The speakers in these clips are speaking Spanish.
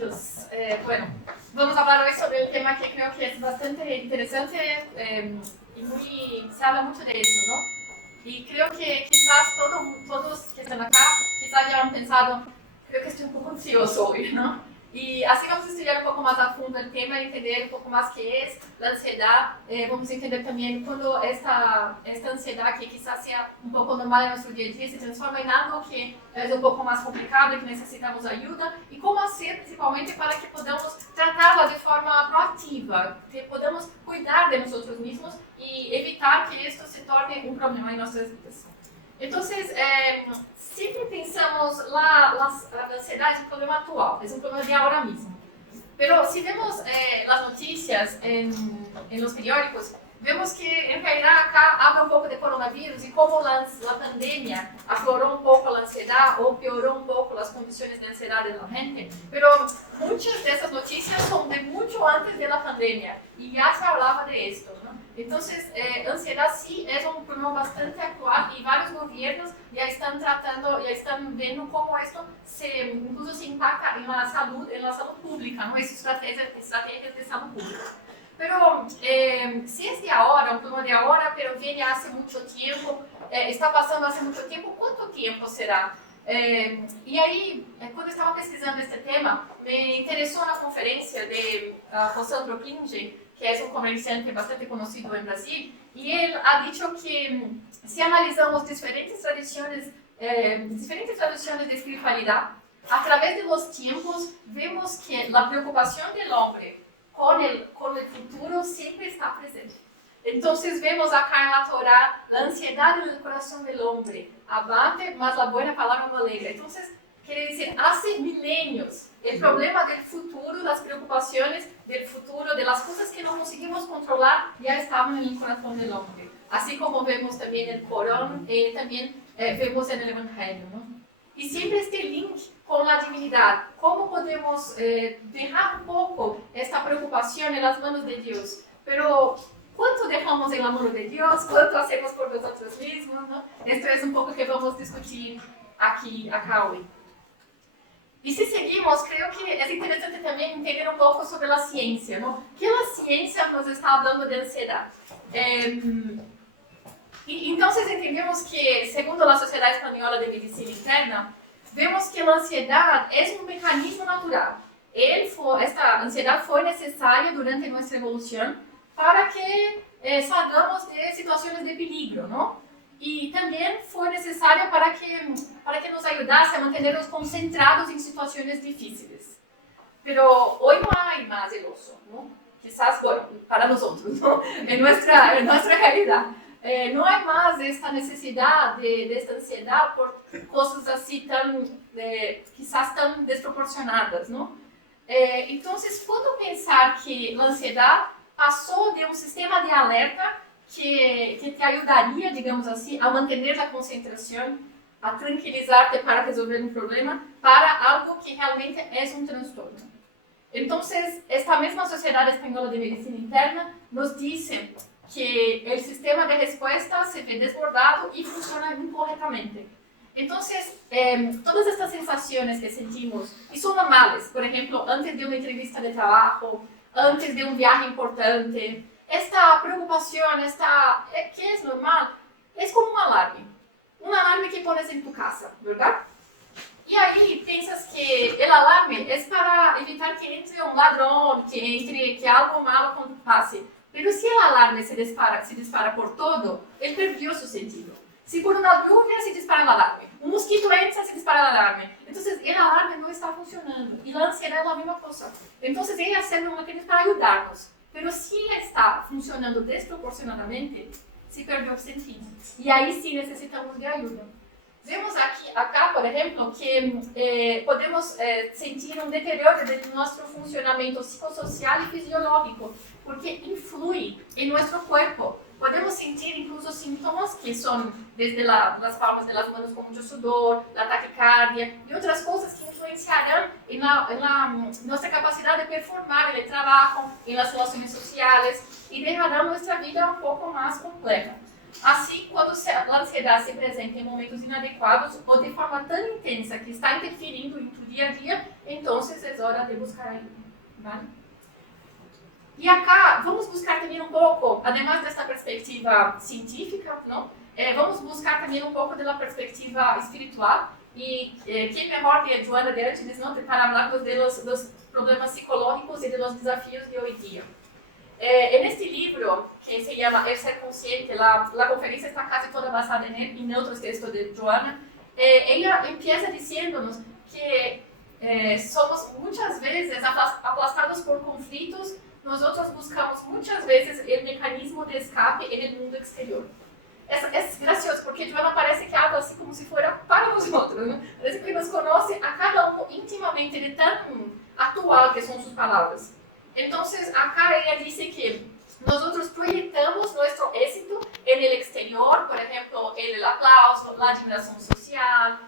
bem-vindos. Vamos falar hoje sobre um tema que creo que é bastante interessante e se habla muito de isso, não? E creo que quizás todos que estão acá, quizás já han pensado, creo que estou um pouco ansioso hoje, não? E assim vamos estudar um pouco mais a fundo o tema, entender um pouco mais o que é a ansiedade. Vamos entender também quando esta ansiedade, que quizás seja um pouco normal em nosso dia a dia, se transforma em algo que é um pouco mais complicado e que necessitamos ajuda. E como fazer, principalmente, para que podamos tratá-la de forma proativa, que podamos cuidar de nós mesmos e evitar que isto se torne um problema em nossas vidas. Então, sempre pensamos a ansiedade é um problema atual, é um problema de agora mesmo. Mas se vemos as notícias em los periódicos, vemos que, em realidade, acá habla um pouco de coronavírus e como a pandemia aflorou um pouco a ansiedade ou piorou um pouco as condições de ansiedade da gente. Mas muitas dessas notícias são de muito antes da pandemia e já se falava de isto, não? Então, ansiedade sim é um problema bastante atual e vários governos já estão tratando, já estão vendo como isto incluso se impacta na saúde pública, não? Essas estratégias de saúde pública. Mas se é de agora, um problema de agora, mas vem há muito tempo, está passando há muito tempo, quanto tempo será? E aí, quando eu estava pesquisando este tema, me interessou na conferência de Rossandro Klinge, que é um comerciante bastante conhecido em Brasil, e ele ha dicho que se analisamos diferentes tradições de espiritualidade, através de los tiempos, vemos que a preocupação do homem com o futuro sempre está presente. Então, vemos acá en la Torá a ansiedade no coração do homem abate, mas a boa palavra não alegra. Então, quer dizer, há milênios, o problema do futuro, das preocupações do futuro, das coisas que não conseguimos controlar, já estavam no coração do homem. Assim como vemos também no Corão e também vemos no Evangelho, não? E sempre este link com a divindade. Como podemos deixar um pouco esta preocupação nas mãos de Deus? Pero quanto deixamos em mão de Deus? Quanto hacemos por nós mesmos? Não? Isto é um pouco que vamos discutir acá hoje. E se seguimos, creio que é interessante também entender um pouco sobre a ciência, não? Que a ciência nos está falando de ansiedade. Então, entendemos que, segundo a Sociedade Espanhola de Medicina Interna, vemos que a ansiedade é um mecanismo natural. Esta ansiedade foi necessária durante nossa evolução para que salgamos de situações de perigo, não? E também foi necessária para que nos ajudasse a manter-nos concentrados em situações difíceis. Mas hoje não há mais isso, não? Quizás, para nós outros, não? Em nossa realidade. Não há mais esta necessidade, esta ansiedade por coisas assim quizás tão desproporcionadas, não? Então, quando pensar que a ansiedade passou de um sistema de alerta que te ajudaria, digamos assim, a manter a concentração, a tranquilizar-te para resolver um problema, para algo que realmente é um transtorno. Então, esta mesma Sociedade Espanhola de Medicina Interna nos diz que o sistema de resposta se vê desbordado e funciona incorretamente. Então, todas estas sensações que sentimos, e são normais, por exemplo, antes de uma entrevista de trabalho, antes de um viaje importante, esta preocupação, que é normal, é como um alarme que pones em tu casa, verdade? E aí, pensas que o alarme é para evitar que entre um ladrão, que algo malo passe. Mas se o alarme se dispara por todo, ele perdeu seu sentido. Se por uma lluvia se dispara o alarme, um mosquito entra se dispara o alarme. Então, o alarme não está funcionando. E a ansiedade é a mesma coisa. Então, ele serve um mecanismo para ajudar-nos. Mas se está funcionando desproporcionadamente, se perdeu o sentido. E aí sim necessitamos de ajuda. Vemos acá, por exemplo, que podemos sentir um deterioro do nosso funcionamento psicossocial e fisiológico, porque influi em nosso corpo. Podemos sentir incluso sintomas que são desde as palmas das mãos com muito sudor, a taquicardia e outras coisas que influenciarão na nossa capacidade de performar o trabalho, nas relações sociais e deixarão nossa vida um pouco mais complexa. Assim, quando a ansiedade se apresenta em momentos inadequados ou de forma tão intensa que está interferindo em tu dia a dia, então é hora de buscar ajuda. Vale? E acá, vamos buscar também um pouco, además desta perspectiva científica, não? Vamos buscar também um pouco da perspectiva espiritual. E quem melhor que a Joana de Ângeles, não, para falar dos problemas psicológicos e dos desafios de hoje em dia. En este libro, que se llama El Ser Consciente, la conferencia está casi toda basada en otros textos de Joana, ella empieza diciéndonos que somos muchas veces aplastados por conflictos, nosotros buscamos muchas veces el mecanismo de escape en el mundo exterior. Es gracioso, porque Joana parece que habla así como si fuera para nosotros, ¿no? Parece que nos conoce a cada uno íntimamente, de tan actual que son sus palabras. Entonces, acá ella dice que nosotros proyectamos nuestro éxito en el exterior, por ejemplo, el aplauso, la admiración social,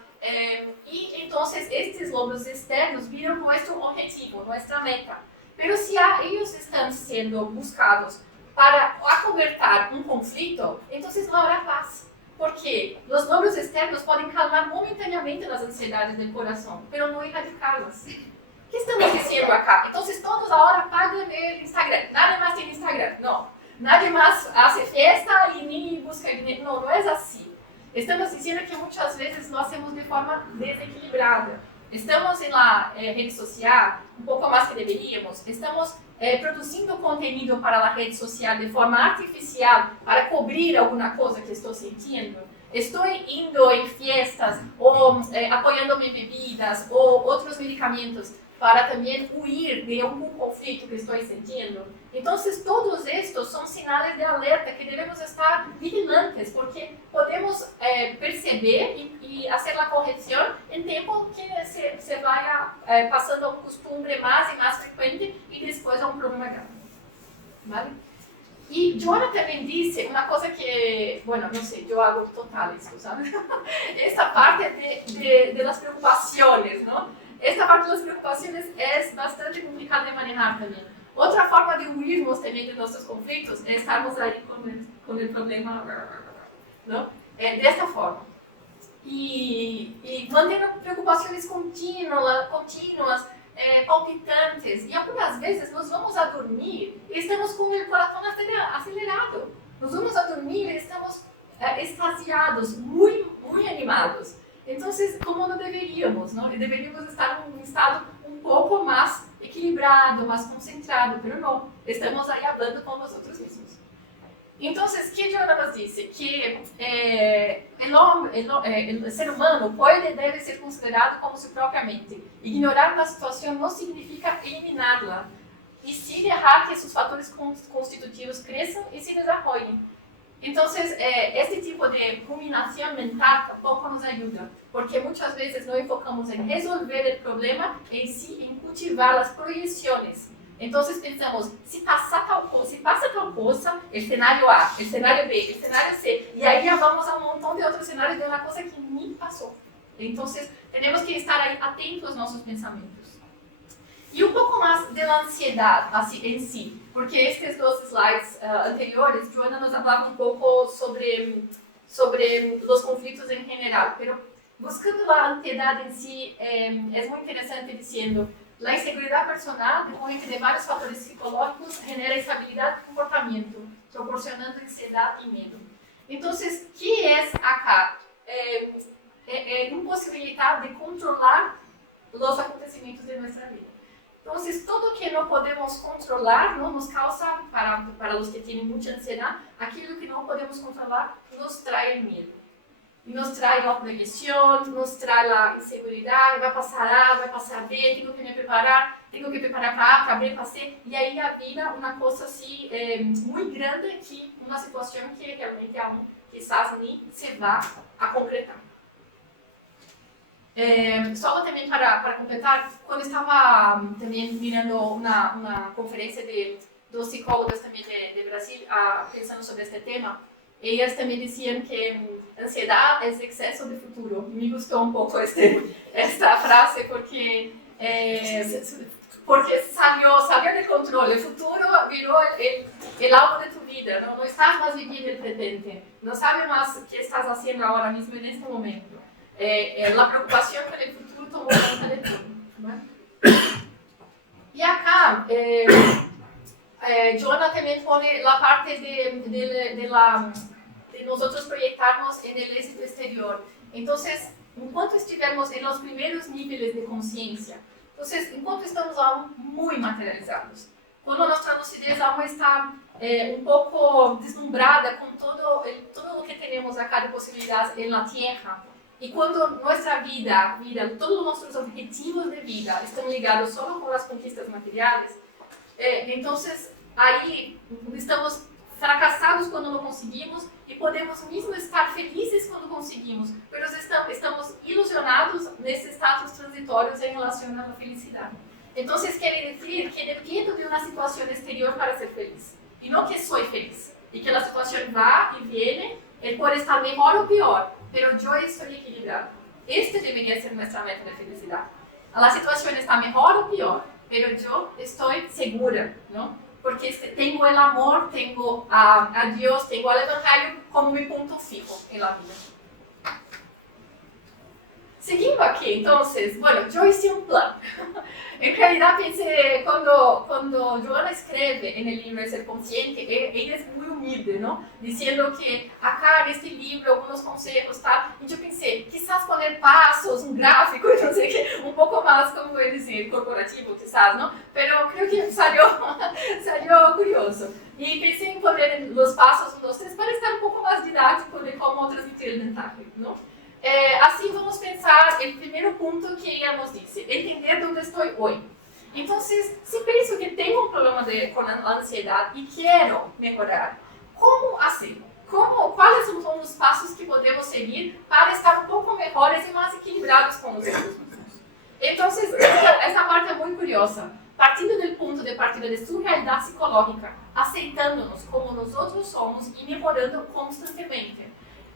y entonces estos logros externos vienen nuestro objetivo, nuestra meta. Pero si ellos están siendo buscados para acobertar un conflicto, entonces no habrá paz. Porque los logros externos pueden calmar momentáneamente las ansiedades del corazón, pero no erradicarlas. ¿Qué estamos diciendo acá? Entonces todos ahora pagan el Instagram. Nadie más tiene Instagram. No. Nadie más hace fiesta y ni busca dinero. No, no es así. Estamos diciendo que muchas veces lo hacemos de forma desequilibrada. Estamos en la rede social un poco más que deberíamos. Estamos producindo contenido para la rede social de forma artificial para cobrir alguna cosa que estou sentindo. Estou indo em fiestas ou apoiando-me em bebidas ou outros medicamentos para também huir de algum conflito que estou sentindo. Então, todos estes são sinais de alerta que devemos estar vigilantes, porque podemos perceber e fazer a correção em tempo que se vai passando a um costume mais e mais frequente e depois a um problema grave. Vale? E Joana também disse uma coisa que, bueno, não sei, eu hago total isso, sabe? Esta parte de las preocupações, não? Esta parte das preocupações é bastante complicada de manejar também. Outra forma de huirmos também de nossos conflitos é estarmos aí com o problema, não? Desta forma. E mantendo preocupações contínuas, palpitantes. E algumas vezes nós vamos a dormir e estamos com o coração acelerado. Nós vamos a dormir e estamos extasiados, muito animados. Então, como não deveríamos, não? Deveríamos estar em um estado um pouco mais equilibrado, mais concentrado, mas não. Estamos aí falando com nós outros mesmos. Então, o que Joana nos disse? Que o ser humano pode e deve ser considerado como su própria mente. Ignorar uma situação não significa eliminá-la, e sim deixar que seus fatores constitutivos cresçam e se desenvolvam. Então, este tipo de ruminação mental tampoco nos ajuda, porque muitas vezes não enfocamos em resolver o problema, em si, em cultivar as projeções. Então, pensamos, se passa tal coisa, o cenário A, o cenário B, o cenário C, e aí já vamos a um montão de outros cenários de uma coisa que nem passou. Então, temos que estar aí atentos aos nossos pensamentos. E um pouco mais da ansiedade assim, em si, porque estes dois slides anteriores, Joana nos falava um pouco sobre os conflitos em geral, mas buscando a ansiedade em si, é muito interessante dizendo, a insegurança personal, decorrente de vários fatores psicológicos, genera instabilidade de comportamento, proporcionando ansiedade e medo. Então, o que é acá? Impossibilidade de controlar os acontecimentos de nossa vida. Então, tudo que não podemos controlar não nos causa, para os que têm muita ansiedade, aquilo que não podemos controlar nos traz medo. E nos traz a projeção, nos traz a insegurança, vai passar A, vai passar B, tenho que me preparar, tenho que preparar para A, para B, para C, e aí vira uma coisa assim, muito grande, que uma situação que realmente quizás nem se vá a concretar. Só também para completar, quando estava também mirando uma conferência dos psicólogos também de Brasil, pensando sobre este tema, elas também diziam que ansiedade é excesso de futuro. Me gostou um pouco esta frase porque saiu de controle. O futuro virou el algo de tu vida, ¿no? No estás más viviendo el presente, no sabes más qué estás haciendo ahora mismo en este momento. La preocupación con el futuro tomó cuenta de todo, ¿vale? Y acá, Jonah también pone la parte de nosotros proyectarnos en el éxito exterior. Entonces, en cuanto estivermos en los primeros niveles de conciencia, entonces, en cuanto estamos aún muy materializados, cuando nuestra lucidez aún está un poco deslumbrada con todo lo que tenemos acá de posibilidades en la Tierra, y cuando nuestra vida, todos nuestros objetivos de vida están ligados solo con las conquistas materiales, entonces ahí estamos fracasados cuando lo conseguimos y podemos mismo estar felizes cuando conseguimos, pero estamos ilusionados nesses estados transitórios em relação à felicidade. Então, quer dizer que dependo de uma situação exterior para ser feliz, e não que sou feliz, e que a situação vá e vem, pode estar melhor ou pior, mas eu estou equilibrado. Este deveria ser nossa meta de felicidade. A situação está melhor ou pior, mas eu estou segura, não? Porque tenho o amor, tenho a Deus, tenho o Evangelho como meu ponto fijo em la vida. Seguindo aqui, então, bueno, eu hice um plano. En realidad, pensé, cuando Joana escribe en el libro de Ser Consciente, ella es muy humilde, ¿no? Diciendo que acá en este libro, algunos consejos, tal. Y yo pensé, quizás poner pasos, un gráfico, no sé qué, un poco más, como voy a decir, corporativo, quizás, ¿no? Pero creo que salió curioso. Y pensé en poner los pasos, unos tres, para estar un poco más didáctico de cómo transmitir el mensaje, ¿no? Assim vamos pensar o primeiro ponto que ela nos disse, entender onde estou hoje. Então, se penso que tenho um problema com a ansiedade e quero melhorar, como assim? Quais são os passos que podemos seguir para estar um pouco melhores e mais equilibrados com os outros mesmos? Então, essa parte é muito curiosa. Partindo do ponto de partida de sua realidade psicológica, aceitando-nos como nós outros somos e melhorando constantemente.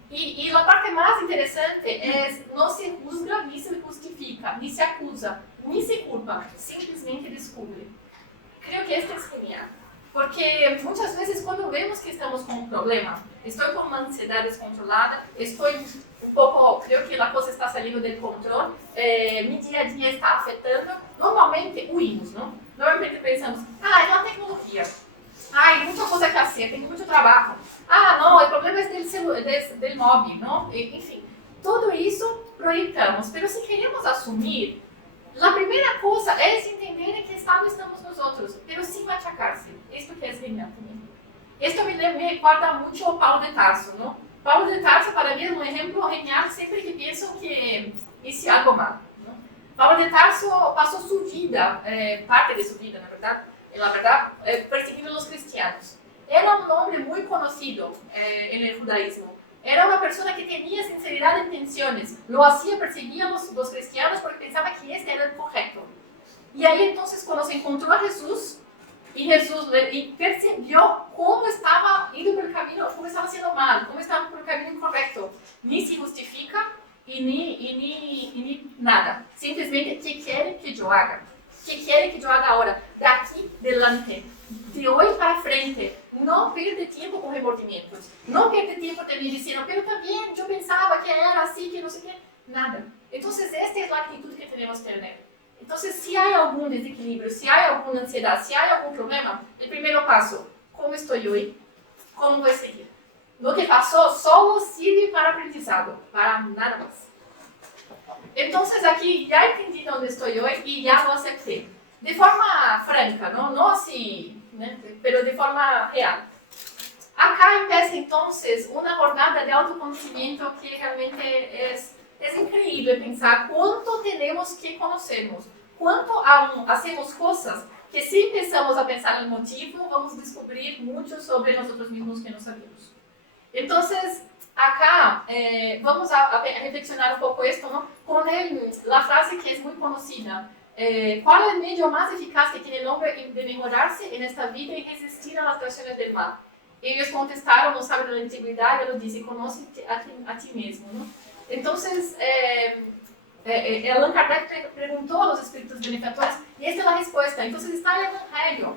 E a parte mais interessante é não se juzga, nem se justifica, nem se acusa, nem se culpa, simplesmente descobre. Creio que este é genial, porque muitas vezes quando vemos que estamos com um problema, estou com uma ansiedade descontrolada, estou um pouco, creio que a coisa está saindo do controle, meu dia a dia está afetando, normalmente huimos, não? Normalmente pensamos, é a tecnologia. Ai, muita coisa que fazer, tenho muito trabalho. Ah, não, o problema é do móvel, não? Enfim, tudo isso projetamos. Mas se queremos assumir, a primeira coisa é entender em que estado estamos nós outros, mas sem machacar-se. Isso que é genial também. Isto me recorda muito ao Paulo de Tarso, não? Paulo de Tarso, para mim, é um exemplo genial sempre que pensam que hice algo mal. Não? Paulo de Tarso passou sua vida, parte de sua vida, na verdade, perseguindo os cristianos. Era um homem muito conhecido no judaísmo. Era uma pessoa que tinha sinceridade de intenções. Lo hacía, perseguia os cristianos porque pensava que este era o correto. E aí, então, quando se encontrou a Jesus, e percebeu como estava indo pelo caminho, como estava sendo mal, como estava pelo caminho incorreto. Nem se justifica e nem nada. Simplesmente, o que quer que eu haga? Que quer que eu haga agora, daqui delante, de hoje para frente, não perde tempo com remordimentos, não perde tempo também dizendo, pero também eu pensava que era assim, que não sei o que, nada. Então, esta é a atitude que temos que ter. Então, se há algum desequilíbrio, se há alguma ansiedade, se há algum problema, o primeiro passo, como estou hoje, como vou seguir? Lo que passou só serve para aprendizado, para nada mais. Então, aqui já entendi onde estou hoje e já lo aceptei. De forma franca, não assim, né? Mas de forma real. Acá começa, então, uma jornada de autoconhecimento que realmente é incrível pensar quanto temos que conhecermos, quanto hacemos coisas que se pensamos a pensar no motivo, vamos descobrir muito sobre nós mesmos que não sabemos. Então, acá vamos a reflexionar um pouco isto, ¿no? Com a frase que é muito conhecida. ¿Cuál es el medio más eficaz que tiene el hombre de mejorarse en esta vida y resistir a las presiones del mal? Ellos contestaron, los sabios de la antigüedad, y lo dice, conoce a ti mismo, ¿no? Entonces, Allan Kardec preguntó a los espíritus benefactores y esta es la respuesta. Entonces está el Evangelio.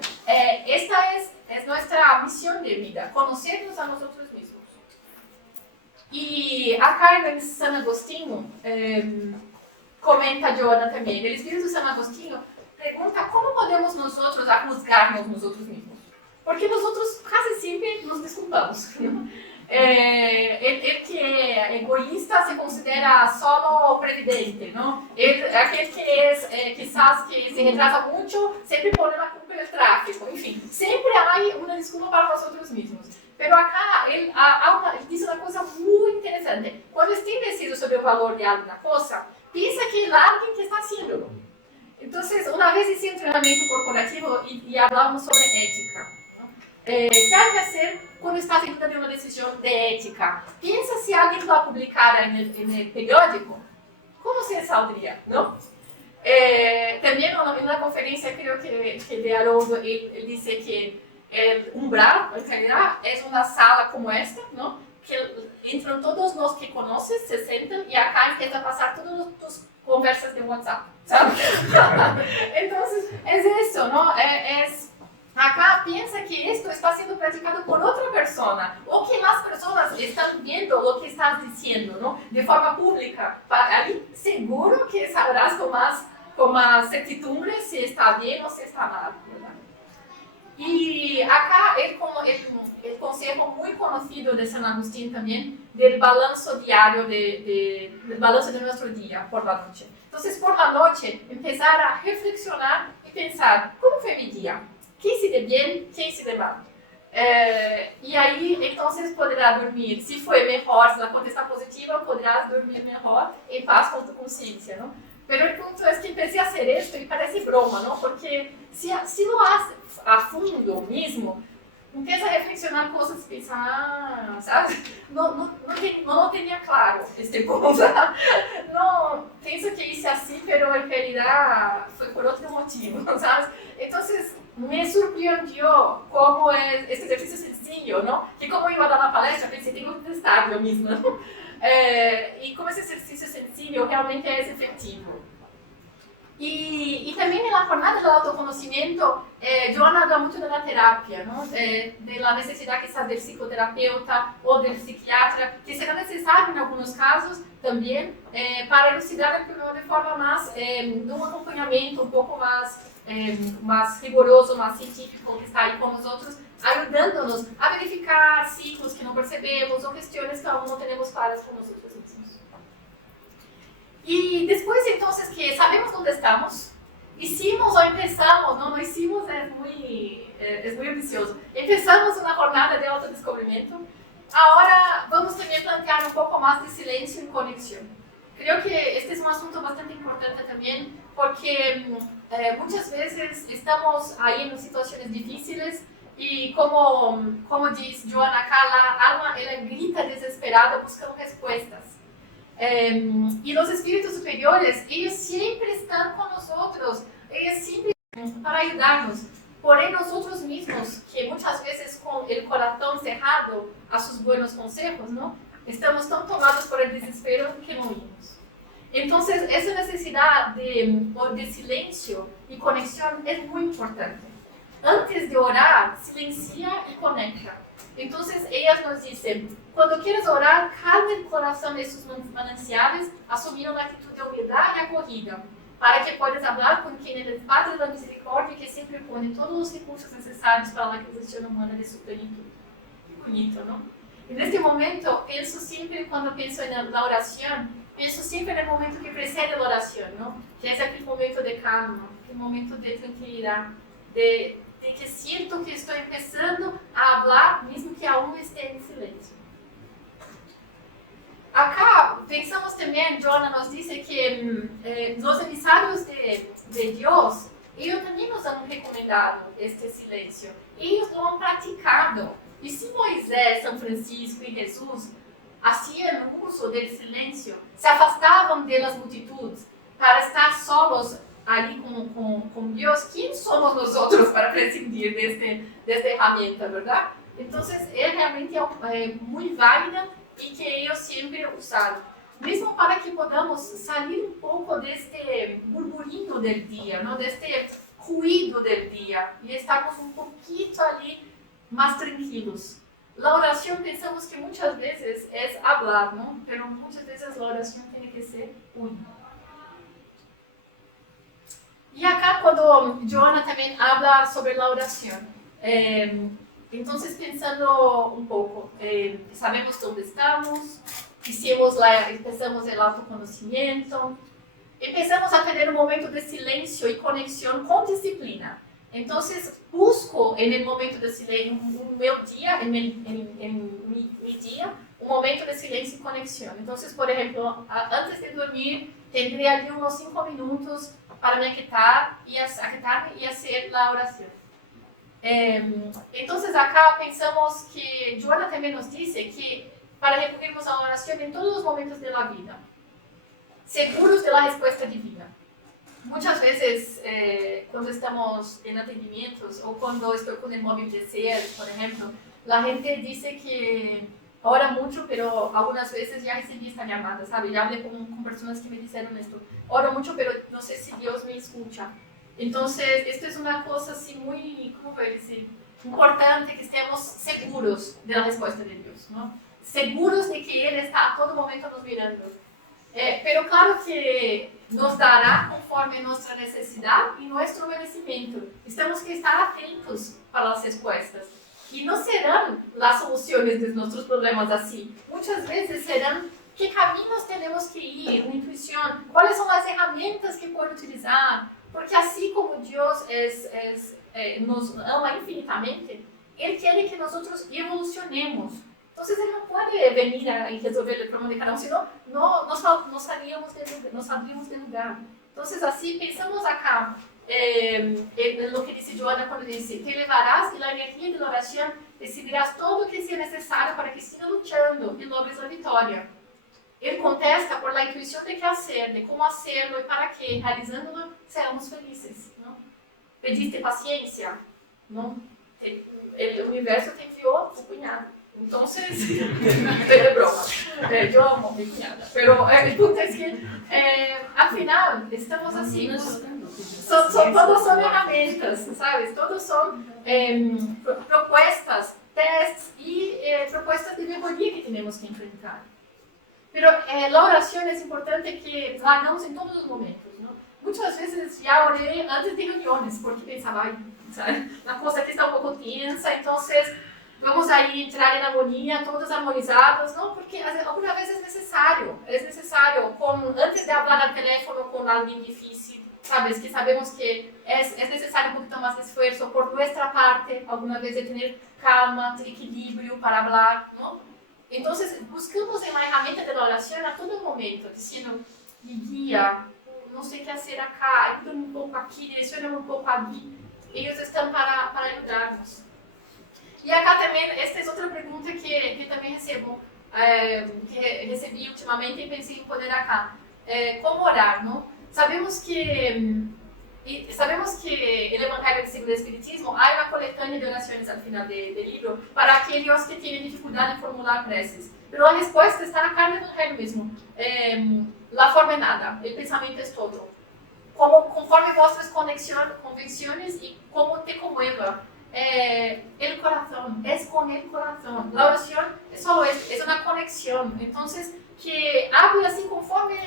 Esta es nuestra misión de vida, conocernos a nosotros mismos. Y acá en San Agustín, comenta Joana también, el Espíritu San Agustín pregunta cómo podemos nosotros juzgarnos nosotros mismos. Porque nosotros casi siempre nos desculpamos, ¿no? El que é egoísta se considera solo previdente, ¿no? Aquel que quizás que se retrasa mucho siempre pone la culpa en el tráfico, en fin, siempre hay una disculpa para nosotros mismos. Pero acá él dice una cosa muy interesante. Cuando esté indeciso sobre el valor de alguna cosa, piensa que es alguien que está haciéndolo. Entonces, una vez hice entrenamiento corporativo y hablábamos sobre ética. ¿Qué hay que hacer cuando estás en una decisión de ética? Piensa si alguien lo publicara en el periódico, ¿cómo se saldría? ¿No? También en una conferencia, creo que de Haroldo, él dice que el umbral, en realidad, es una sala como esta, ¿no? Que entran todos los que conoces, se sentan y acá empieza a pasar todas tus conversas de WhatsApp, ¿sabes? Entonces, es eso, ¿no? Acá piensa que esto está siendo practicado por otra persona o que las personas están viendo lo que estás diciendo, ¿no? De forma pública. Ahí seguro que sabrás con más certidumbre si está bien o si está mal, ¿verdad? Y acá el consejo muy conocido de San Agustín también del balanzo diario, del balanzo de nuestro día por la noche. Entonces, por la noche, empezar a reflexionar y pensar, ¿cómo fue mi día? ¿Qué hice de bien? ¿Qué hice de mal? Y ahí entonces podrás dormir. Si fue mejor, si la cuenta está positiva, podrás dormir mejor en paz con tu conciencia, ¿no? Pero el punto es que empecé a hacer esto y parece broma, ¿no? Porque si lo haces a fondo mismo, empieza a reflexionar cosas y piensa, ¿sabes? No tenía claro este cosa. No, pienso que hice así, pero en realidad fue por otro motivo, ¿sabes? Entonces, me sorprendió cómo es este ejercicio sencillo, ¿no? Que como iba a dar la palestra, pensé, tengo que testar yo misma, ¿no? Y como ese ejercicio sencillo realmente es efectivo. Y también en la jornada del autoconocimiento, Joana habla mucho de la terapia, ¿no? De la necesidad quizás del psicoterapeuta o del psiquiatra, que será necesario en algunos casos también para elucidar el problema de forma más, de un acompañamiento un poco más riguroso, más científico, que está ahí con nosotros, ayudándonos a verificar ciclos que no percebemos o cuestiones que aún no tenemos claras con nosotros mismos. Y después entonces que sabemos dónde estamos, hicimos o empezamos, no hicimos, es muy ambicioso, empezamos una jornada de autodescubrimiento, ahora vamos también a plantear un poco más de silencio y conexión. Creo que este es un asunto bastante importante también porque muchas veces estamos ahí en situaciones difíciles y como dice Joana acá, la alma ella grita desesperada buscando respuestas. Y los espíritus superiores, ellos siempre están con nosotros, ellos siempre están para ayudarnos. Porém, nosotros mismos, que muchas veces con el corazón cerrado a sus buenos consejos, ¿no? Estamos tan tomados por el desespero que no oímos. Entonces, esa necesidad de silencio y conexión es muy importante. Antes de orar, silencia y conecta. Entonces, ellas nos dicen, cuando quieras orar, calma el corazón de sus mananciales, asumiendo una actitud de humildad y acogida, para que puedas hablar con quien es el Padre de la Misericordia, que siempre pone todos los recursos necesarios para la adquisición humana de su plenitud. Qué bonito, ¿no? En este momento, pienso siempre, cuando pienso en la oración, pienso siempre en el momento que precede la oración, ¿no? Que es aquel momento de calma, aquel momento de tranquilidad, de que siento que estoy empezando a hablar, mismo que aún esté en silencio. Acá pensamos también, Joana nos dice que los emisarios de Dios, ellos también nos han recomendado este silencio. Ellos lo han practicado. Y si Moisés, San Francisco y Jesús hacían uso del silencio, se afastaban de las multitudes para estar solos ali con Dios, ¿quién somos nosotros para prescindir de esta herramienta, verdad? Entonces, es realmente muy válida y que ellos siempre usaron. mesmo para que podamos sair um pouco deste burburinho do dia, não? Deste ruído do dia, e estarmos um pouquinho ali mais tranquilos. A oração, pensamos que muitas vezes é falar, não? Mas muitas vezes a oração tem que ser única. E acá, quando Joana também fala sobre a oração, então, pensando um pouco, sabemos onde estamos, empezamos o autoconhecimento, empezamos a ter um momento de silêncio e conexão com disciplina. Então, busco no momento de silêncio, no meu dia, em meu dia, um momento de silêncio e conexão. Então, por exemplo, antes de dormir, teria ali uns 5 minutos para me aquietar e fazer a oração. Então, acá pensamos que Joana também nos disse que para recorrermos à oração em todos os momentos da vida, seguros da resposta divina. Muitas vezes, quando estamos em atendimentos ou quando estou com o móvel de ser, por exemplo, a gente diz que ora muito, mas algumas vezes já recebi esta chamada, sabe? Já falei com pessoas que me disseram isto. Oro muito, mas não sei se Deus me escuta. Então, isto é uma coisa assim muito, como vou dizer, importante que estemos seguros da resposta de Deus, não? Seguros de que Ele está a todo momento nos mirando. Pero claro que nos dará conforme nossa necessidade e nosso merecimento. Temos que estar atentos para as respostas. E não serão as soluções de nossos problemas assim. Muitas vezes serão que caminhos temos que ir, uma intuição, quais são as ferramentas que pode utilizar. Porque assim como Deus nos ama infinitamente, Ele quer que nós evolucionemos. Então, Ele não pode vir e resolver o problema de cada um, senão nós saímos de lugar. Então, assim, pensamos acá, no que disse Joana quando disse: te levarás e na energia da oração decidirás todo o que seja necessário para que siga lutando e logres a vitória. Ele contesta por la intuição de que hacer, de como hacerlo e para que, realizando-lo, seremos felizes. Não? Pediste paciência? Não? O universo te enviou o cunhado. Então, de broma. Eu amo minha cunhada. Mas o ponto é que, afinal, estamos assim. Todos são ferramentas, sabe? Todos são propostas, testes e propostas de melhoria que temos que enfrentar. Mas a oração é importante que la hagamos em todos os momentos, não? Muitas vezes já orei antes de reuniões, porque pensava, sabe, a coisa aqui está um pouco tensa, então vamos aí entrar em harmonia, todos harmonizados, não? Porque alguma vez é necessário, antes de falar no telefone com alguém difícil, sabes, que sabemos que é necessário um pouquinho mais de esforço por nossa parte, alguma vez de ter calma, equilíbrio para falar, não? Então, buscamos uma ferramenta de oração a todo momento, dizendo, me guia, não sei o que fazer acá, ajuda um pouco aqui, direciona um pouco ali. Eles estão para ajudar-nos. E acá também, esta é outra pergunta que também recebo, que recebi ultimamente e pensei em poder acá. Como orar, não? Sabemos que no Evangelho segundo o Espiritismo há uma coletânea de orações ao final do livro para aqueles que têm dificuldade em formular preces. Mas a resposta está na carne do Evangelho mesmo. A forma é nada, o pensamento é todo. Conforme vossas convicções e como te conmueva. O coração, é com o coração. A oração é só isso, é uma conexão. Então, que hable assim conforme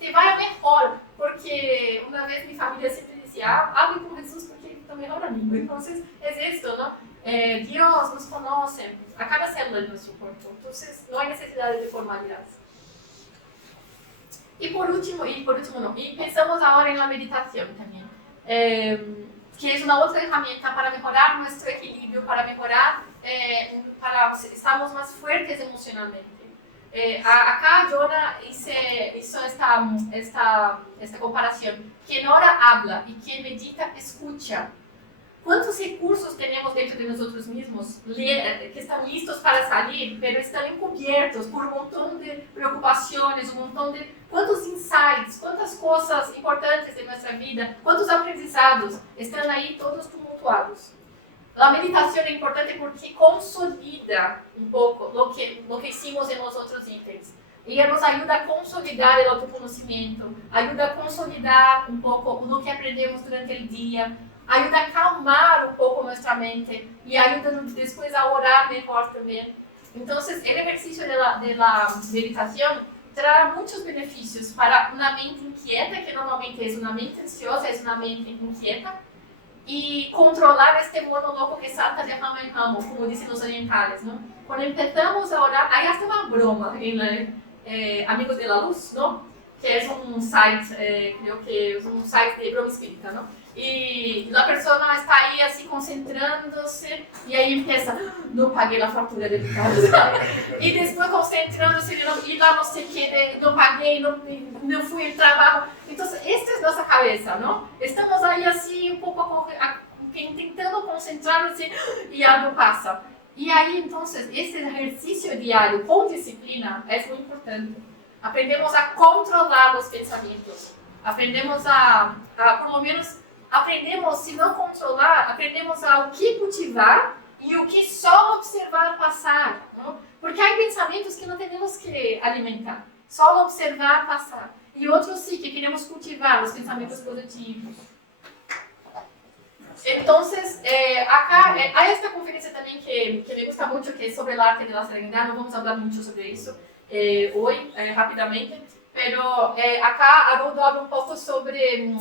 te vai melhor, porque uma vez minha família sempre dizia, hable com Jesus porque ele está melhor amigo. Então, é isso, não? Deus nos conhece a cada célula do nosso corpo, então não há necessidade de formalidades. E por último não, e pensamos agora na meditação também, que é uma outra ferramenta para melhorar nosso equilíbrio, para melhorar, para estarmos mais fortes emocionalmente. Acá Joana hizo esta comparação. Quem ora habla e quem medita escucha. Quantos recursos temos dentro de nós mesmos que estão listos para sair, mas estão encobertos por um montão de preocupações, quantos insights, quantas coisas importantes de nossa vida, quantos aprendizados estão aí todos tumultuados. A meditação é importante porque consolida um pouco o que hicimos em los outros itens. ella nos ayuda a consolidar el autoconocimiento, ayuda a consolidar un poco lo que aprendemos durante el día, ayuda a calmar un poco nuestra mente y ayuda después a orar mejor también. Entonces, el ejercicio de la meditación trae muchos beneficios para una mente inquieta, que normalmente es una mente ansiosa, es una mente inquieta, y controlar este mono loco que salta de ramo en ramo, como dicen los orientales, ¿no? Cuando empezamos a orar, hay hasta una broma en la, Amigos de la Luz, ¿no? Que es un site, creo que es un site de broma espírita, ¿no? Y la persona está ahí así concentrándose y ahí empieza, no pagué la factura de mi casa. Y después concentrándose y la no sé qué, no pagué, no fui al trabajo. Entonces, esta es nuestra cabeza, ¿no? Estamos ahí así un poco intentando concentrarnos y algo pasa. Y ahí entonces, este ejercicio diario con disciplina es muy importante. Aprendemos a controlar los pensamientos. Aprendemos por lo menos, aprendemos, se não controlar, aprendemos a o que cultivar e o que só observar passar. Não? Porque há pensamentos que não temos que alimentar, só observar passar. E outros sim, que queremos cultivar, os pensamentos positivos. Então, acá, há esta conferência também que me gusta muito, que é sobre a arte da serenidade, não vamos falar muito sobre isso hoje, rapidamente. Pero acá Haroldo habla un poco sobre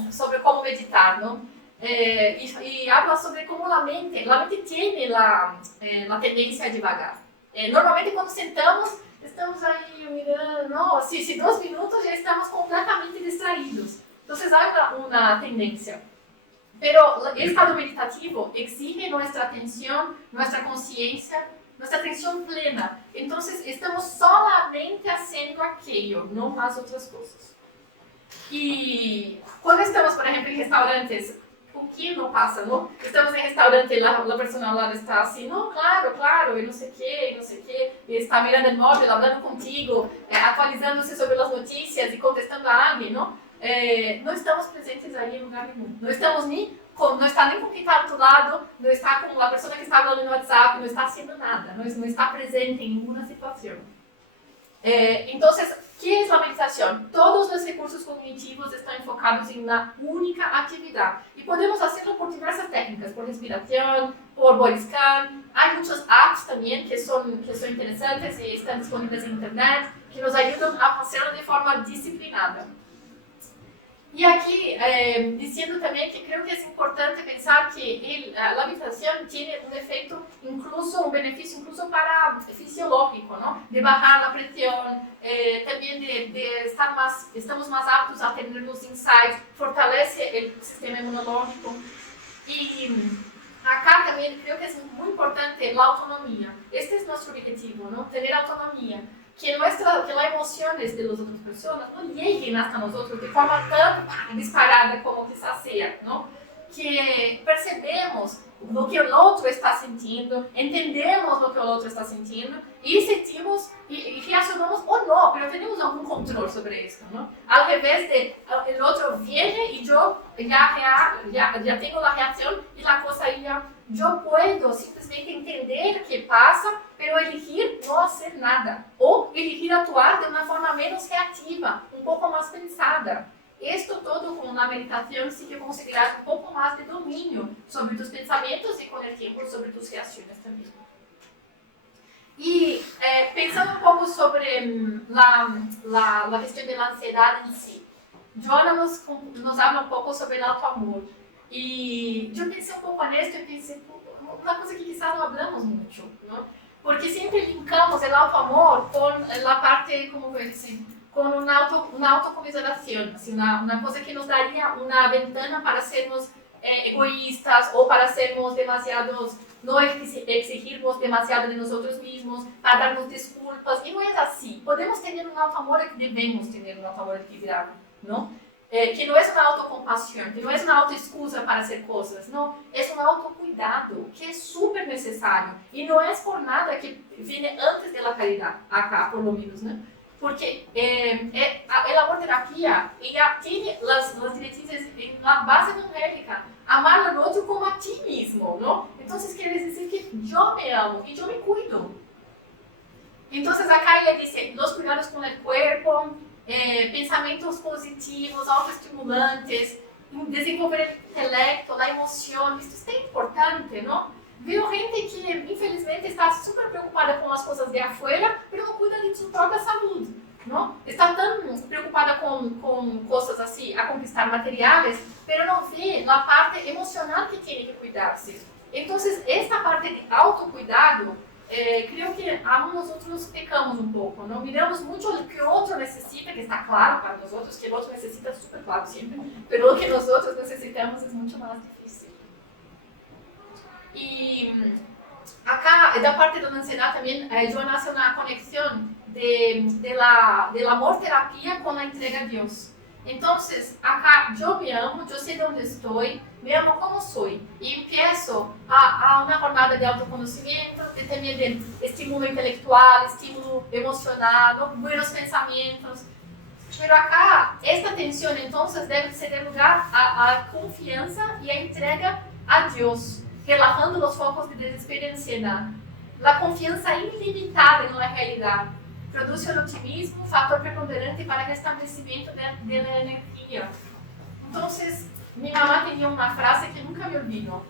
cómo meditar, ¿no? Y habla sobre cómo la mente tiene la tendencia a divagar. Normalmente cuando sentamos, estamos ahí mirando, ¿no? Si 2 minutos ya estamos completamente distraídos. Entonces hay una tendencia. Pero el estado meditativo exige nuestra atención, nuestra conciencia, nuestra atención plena. Entonces, estamos solamente haciendo aquello, no más otras cosas. Y cuando estamos, por ejemplo, en restaurantes, ¿con quién no pasa, no? Estamos en restaurante y la persona al lado está así, no, claro, y no sé qué, y está mirando el móvil, hablando contigo, actualizándose sobre las noticias y contestando a alguien, ¿no? No estamos presentes ahí en lugar nenhum. No estamos não está nem com quem está do outro lado, não está com a pessoa que está falando no WhatsApp, não está haciendo nada, não está presente em nenhuma situação. Então, o que é a meditação? Todos os recursos cognitivos estão enfocados em uma única atividade. E podemos fazê-lo por diversas técnicas, por respiração, por body scan. Há muitas apps também que são interessantes e estão disponíveis na internet, que nos ajudam a fazê-lo de forma disciplinada. E aqui, dizendo também que creio que é importante pensar que a meditação tem um efeito incluso, um benefício incluso para fisiológico, não? De baixar a pressão, também de estamos mais aptos a ter os insights, fortalece o sistema imunológico. E acá também creio que é muito importante a autonomia. Este é nosso objetivo, não? Ter autonomia. Que las emociones de las otras personas no lleguen hasta nosotros de forma tan disparada como quizás sea, ¿no? Que percebemos lo que el otro está sintiendo, entendemos lo que el otro está sintiendo y sentimos y reaccionamos o no, pero tenemos algún control sobre esto, ¿no? Al revés de el otro viene y yo ya tengo la reacción y la cosa ya, yo puedo simplesmente entender qué pasa, pero elegir no hacer nada o elegir actuar de una forma menos reactiva, un poco más pensada. Esto todo com a meditação se conseguirás um pouco mais de domínio sobre tus pensamentos e com o tempo sobre tus reações também. E pensando um pouco sobre a questão da ansiedade em si, Joana nos habla um pouco sobre o auto-amor. E eu pensei um pouco nisso e pensei, uma coisa que quizás não falamos muito, não? Porque sempre linkamos o auto-amor com a parte, como vou dizer, com uma autocomiseração, assim, uma coisa que nos daria uma ventana para sermos egoístas ou para sermos demasiados, não exigirmos demasiado de nós mesmos, para darmos desculpas, e não é assim. Podemos ter um auto-amor que devemos ter um auto-amor equilibrado, não? Que não é uma autocompaixão, que não é uma autoexcusa para hacer coisas, não, é um autocuidado que é super necessário e não é por nada que vem antes da caridade, acá, por lo menos, né? Porque a amor-terapia tem as diretrizes na base evangélica, amar ao outro como a ti mesmo, não? Então, quer dizer que eu me amo e eu me cuido. Entonces acá ella dice, los cuidados con el cuerpo, pensamientos positivos, autoestimulantes, desenvolver el intelecto, la emoción, esto es importante, ¿no? Veo gente que infelizmente está súper preocupada con las cosas de afuera, pero no cuida de su propia salud, ¿no? Está tan preocupada con cosas así, a conquistar materiales, pero no ve la parte emocional que tiene que cuidarse. Entonces, esta parte de autocuidado, creo que nosotros pecamos un poco, ¿no? Miramos mucho lo que el otro necesita, que está claro para nosotros, que el otro necesita súper claro siempre, pero lo que nosotros necesitamos es mucho más difícil. Y acá, da parte de la ansiedad también, Joan hace una conexión de la amor terapia con la entrega a Dios. Entonces, acá yo me amo, yo sé dónde estoy, me amo como soy. Y empiezo a una jornada de autoconocimiento, de estímulo intelectual, estímulo emocional, buenos pensamientos. Pero acá, esta tensión entonces debe ceder lugar a confianza y a entrega a Dios, relajando los focos de desespero y ansiedad. La confianza ilimitada en la realidad produce el optimismo, factor preponderante para el restablecimiento de la energía. Entonces, mi mamá tenía una frase que nunca me olvido: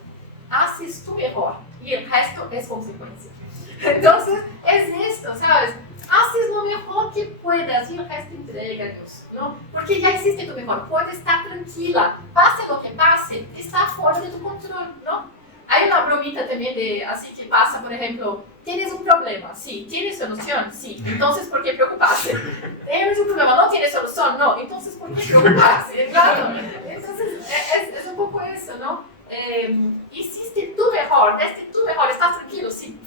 haces tu mejor y el resto es consecuencia. Entonces, es esto, ¿sabes? Haces lo mejor que puedas y el resto entrega a Dios, ¿no? Porque ya existe tu mejor, puedes estar tranquila, pase lo que pase, está fuera de tu control, ¿no? Hay una bromita también de, así que pasa, por ejemplo, ¿tienes un problema? Sí. ¿Tienes solución? Sí. Entonces, ¿por qué preocuparse? ¿Tienes un problema? ¿No tienes solución? No. Entonces, ¿por qué preocuparse? Claro. Entonces, es un poco eso, ¿no? Hiciste tu mejor, deste tu mejor, ¿estás tranquilo? Sí.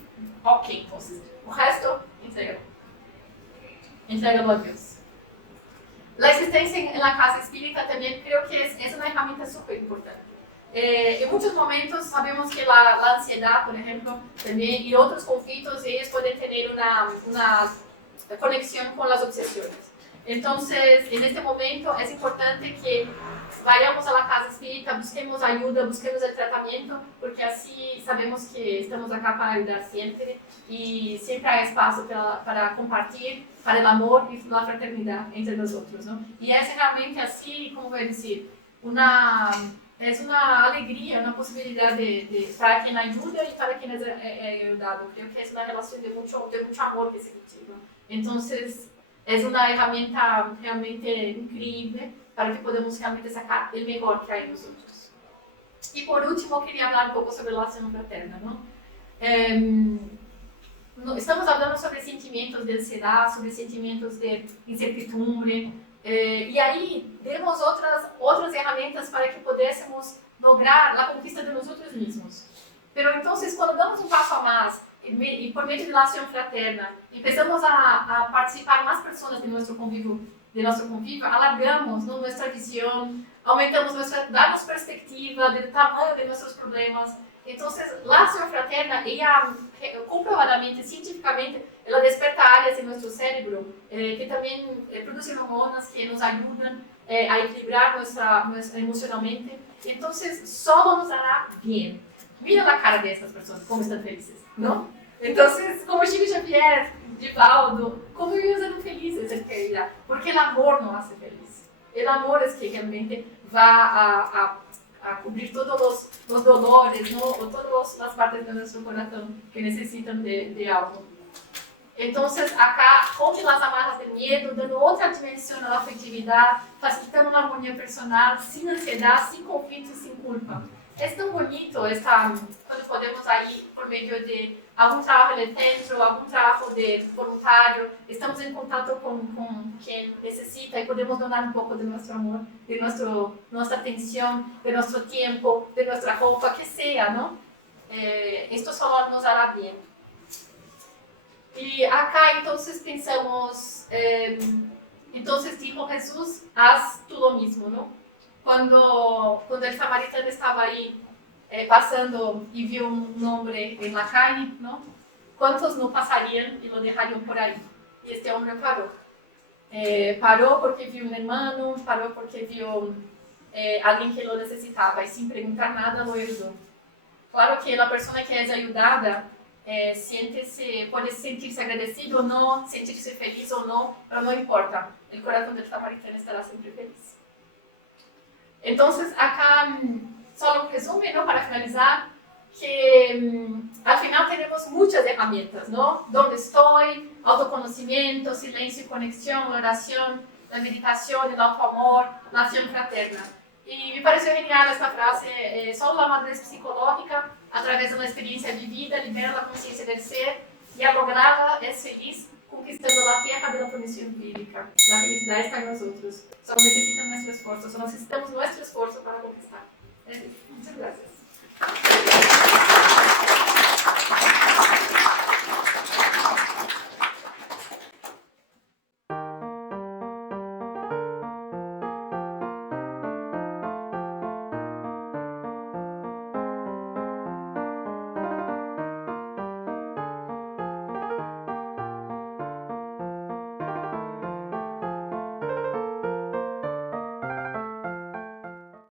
Ok, entonces, el resto, entrégalo. Entrégalo a Dios. La existencia en la casa espírita también creo que es una herramienta súper importante. En muchos momentos sabemos que la ansiedad, por ejemplo, también, y otros conflictos, ellos pueden tener una conexión con las obsesiones. Entonces, en este momento es importante que vayamos a la casa espírita, busquemos ayuda, busquemos el tratamiento, porque así sabemos que estamos acá para ayudar siempre y siempre hay espacio para compartir, para el amor y la fraternidad entre nosotros, ¿no? Y es realmente así, como voy a decir, es una alegría, una posibilidad para quien ayuda y para quien es ayudado. Creo que es una relación de mucho amor que se cultiva. Entonces, es una herramienta realmente increíble para que podamos realmente sacar el mejor que hay en nosotros. Y por último, quería hablar un poco sobre la acción fraterna, ¿no? Estamos hablando sobre sentimientos de ansiedad, sobre sentimientos de incertidumbre, y ahí demos otras herramientas para que pudiésemos lograr la conquista de nosotros mismos. Pero entonces, cuando damos un paso a más, y por medio de la acción fraterna, empezamos a participar más personas de nuestro convivio, alargamos, ¿no?, nuestra visión, damos perspectiva del tamaño de nuestros problemas. Entonces, la acción fraterna, ella comprobadamente, científicamente, ela desperta áreas en nuestro cerebro que también producen hormonas que nos ayudan a equilibrar nuestra emocionalmente. Entonces, solo nos hará bien. Mira la cara de estas personas, como están felices, ¿no? Entonces, como Chico Xavier, Divaldo, como ellos eran felices en realidad, porque el amor nos hace feliz. El amor es que realmente va a cubrir todos los dolores, ¿no?, o todas las partes de nuestro corazón que necesitan de algo. Entonces, acá rompe las amarras del miedo, dando otra dimensión a la afectividad, facilitando una armonía personal, sin ansiedad, sin conflicto y sin culpa. Es tan bonito cuando podemos ahí, por medio de algum trabajo en el centro, algún trabajo de voluntario, estamos en contacto con quien necesita y podemos donar un poco de nuestro amor, de nuestra atención, de nuestro tiempo, de nuestra ropa, que sea, ¿no? Esto solo nos hará bien. Y acá entonces pensamos, entonces dijo Jesús, haz tú lo mismo, ¿no? Cuando el samaritano estaba ahí pasando y vio un hombre en la calle, ¿no?, ¿cuántos no pasarían y lo dejarían por ahí? Y este hombre paró. Paró porque vio un hermano, paró porque vio alguien que lo necesitaba y sin preguntar nada lo ayudó. Claro que la persona que es ayudada puede sentirse agradecido o no, sentirse feliz o no, pero no importa, el corazón del samaritano estará siempre feliz. Entonces, acá, solo un resumen, ¿no? Para finalizar, que al final tenemos muchas herramientas, ¿no? ¿Dónde estoy? Autoconocimiento, silencio y conexión, oración, la meditación, el autoamor, la acción fraterna. Y me pareció genial esta frase, solo la madurez psicológica, a través de una experiencia vivida, libera la conciencia del ser y al lograrla es feliz, conquistando la tierra de la promisión bíblica. La felicidad está en nosotros, solo necesita nuestro esfuerzo, solo necesitamos nuestro esfuerzo para conquistar. Muchas gracias.